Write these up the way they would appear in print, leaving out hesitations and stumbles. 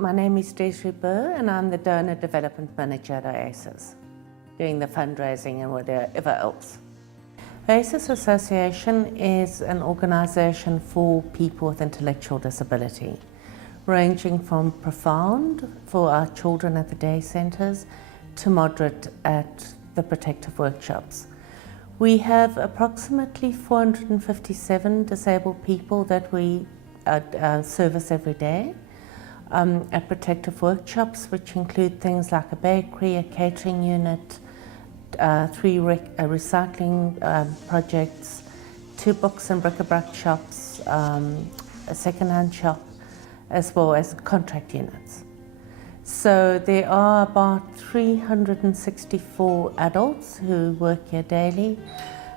My name is Desiree Burr and I'm the Donor Development Manager at Oasis, doing the fundraising and whatever else. Oasis Association is an organisation for people with intellectual disability, ranging from profound for our children at the day centres to moderate at the protective workshops. We have approximately 457 disabled people that we service every day at protective workshops, which include things like a bakery, a catering unit, 3 recycling projects, 2 books and bric-a-brac shops, a second-hand shop, as well as contract units. So there are about 364 adults who work here daily,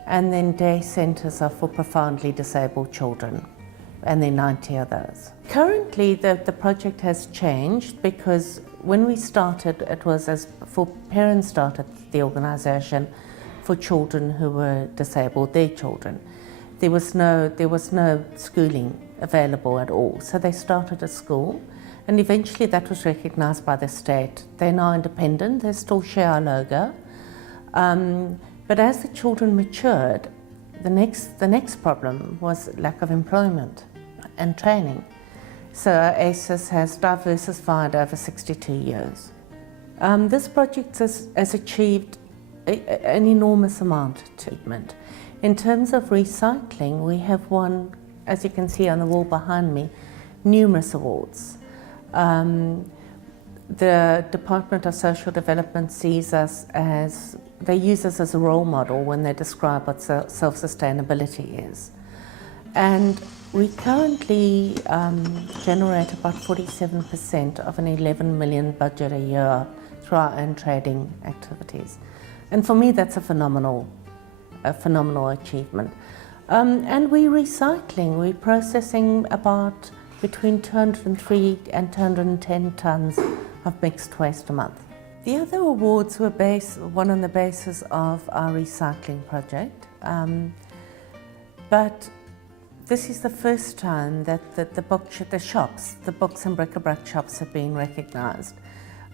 and then day centres are for profoundly disabled children, and then 90 others. Currently the project has changed because when we started it was parents started the organisation for children who were disabled, their children. There was no schooling available at all, so they started a school. And eventually that was recognised by the state. They're now independent, they still share our logo. But as the children matured, the next problem was lack of employment and training. So Oasis has diversified over 62 years. This project has achieved an enormous amount of achievement. In terms of recycling, we have won, as you can see on the wall behind me, numerous awards. The Department of Social Development sees us as, they use us as a role model when they describe what self-sustainability is. And we currently generate about 47% of an 11 million budget a year through our own trading activities. And for me that's a phenomenal achievement. And we're recycling, we're processing about between 203 and 210 tonnes of mixed waste a month. The other awards were won on the basis of our recycling project, but this is the first time that the books and bric-a-brac shops have been recognised.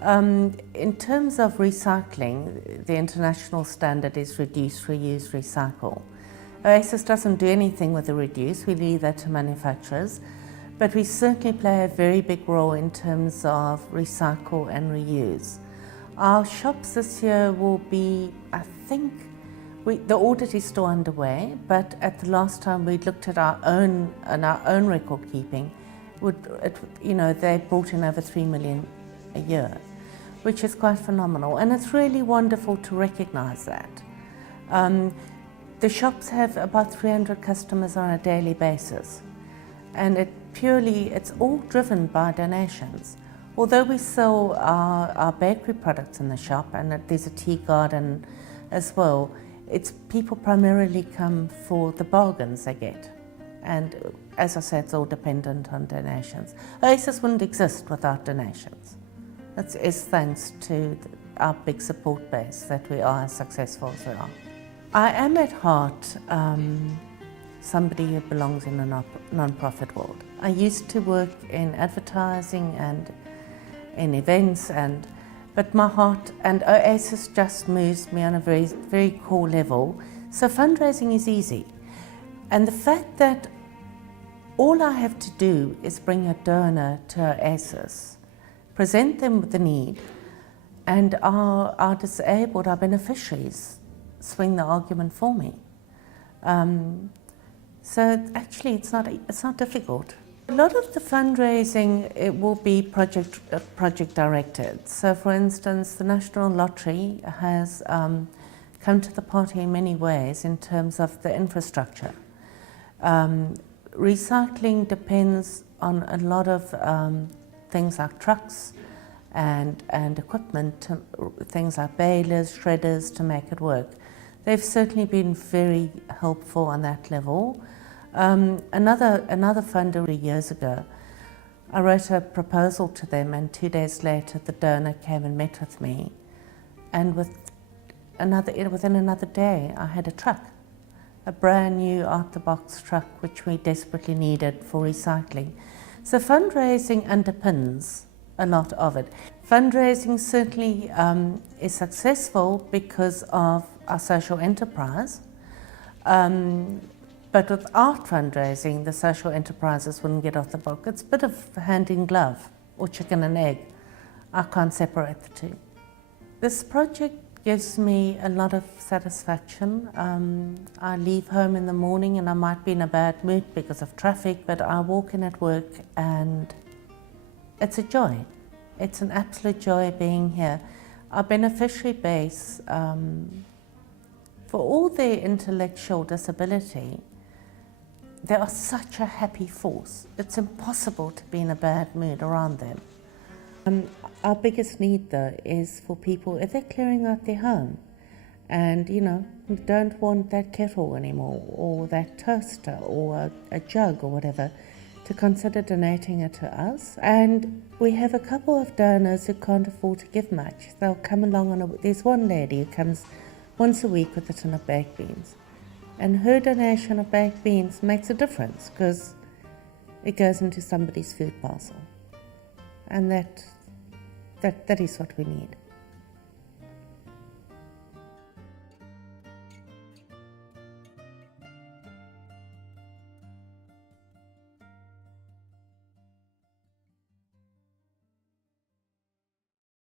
In terms of recycling, the international standard is reduce, reuse, recycle. Oasis doesn't do anything with the reduce, we leave that to manufacturers. But we certainly play a very big role in terms of recycle and reuse. Our shops this year will be, I think, the audit is still underway, but at the last time we looked at our own record keeping, they brought in over 3 million a year, which is quite phenomenal. And it's really wonderful to recognise that. The shops have about 300 customers on a daily basis. And it's all driven by donations. Although we sell our bakery products in the shop, and there's a tea garden as well, people primarily come for the bargains they get. And as I said, it's all dependent on donations. Oasis wouldn't exist without donations. It's thanks to our big support base that we are as successful as we are. I am at heart somebody who belongs in a non-profit world. I used to work in advertising and in events, but my heart and Oasis just moves me on a very, very core level. So fundraising is easy. And the fact that all I have to do is bring a donor to Oasis, present them with the need, and our disabled, our beneficiaries, swing the argument for me. So actually it's not difficult. A lot of the fundraising, it will be project directed. So for instance, the National Lottery has come to the party in many ways in terms of the infrastructure. Recycling depends on a lot of things like trucks and equipment, things like balers, shredders to make it work. They've certainly been very helpful on that level. Another funder 3 years ago, I wrote a proposal to them, and 2 days later the donor came and met with me, and within another day I had a truck, a brand new out-the-box truck which we desperately needed for recycling. So fundraising underpins a lot of it. Fundraising certainly is successful because of our social enterprise, but without fundraising, the social enterprises wouldn't get off the block. It's a bit of hand in glove, or chicken and egg. I can't separate the two. This project gives me a lot of satisfaction. I leave home in the morning and I might be in a bad mood because of traffic, but I walk in at work and it's a joy. It's an absolute joy being here. Our beneficiary base, for all their intellectual disability, they are such a happy force. It's impossible to be in a bad mood around them. Our biggest need though is for people, if they're clearing out their home and don't want that kettle anymore or that toaster or a jug or whatever, to consider donating it to us. And we have a couple of donors who can't afford to give much. They'll come along there's one lady who comes once a week with a tin of baked beans, and her donation of baked beans makes a difference because it goes into somebody's food parcel, and that is what we need.